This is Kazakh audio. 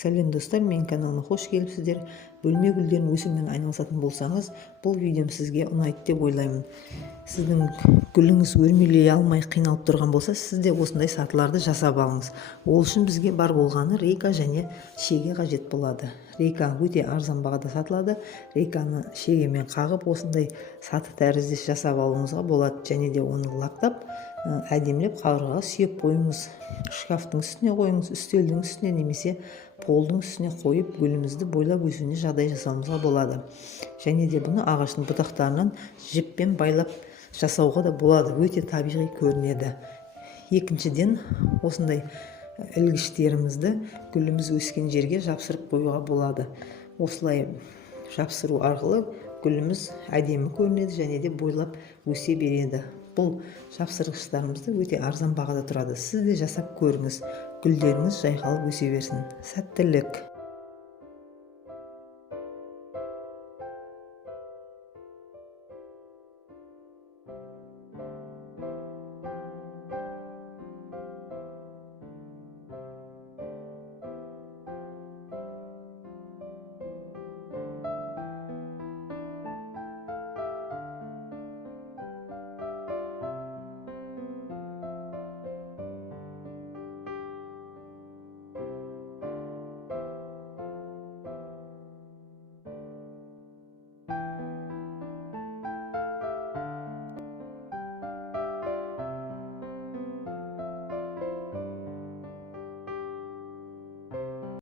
Сәлем достар, менің каналыма қош келіпсіздер. Бөлме гүлдерін өсірумен айналысатын болсаңыз, бұл видеом сізге ұнайды деп ойлаймын. Сіздің гүліңіз өрмелей алмай қиналып тұрған болса, сіз де осындай сатыларды жасап алыңыз. Ол үшін бізге бар болғаны рейка және шеге қажет болады. Рейка өте арзан бағада сатылады. Рейканы шегемен қағып, осындай саты тәрізді жасап алуыңызға болады. Және де оны лақтап, әдемілеп қабырғаға сүйеп қойыңыз. Шкафтың үстіне қойыңыз, үстелдің үстіне немесе полдың үстіне қойып, гүлімізді бойлап өсуіне жағдай жасауымызға болады. Және де бұны ағаштың бұтақтарынан жіппен байлап жасауға да болады. Өте табиғи көрінеді. Екіншіден, осындай ілгіштерімізді гүліміз өскен жерге жапсырып қоюға болады. Осылай жапсыру арқылы гүліміз әдемі көрінеді және де бойлап өсе береді. Бұл жапсырғыштарымызды өте арзан бағада тұрады. Сіз де жасап көріңіз. Гүлдеріңіз жайқалып өсе берсін. Сәттілік!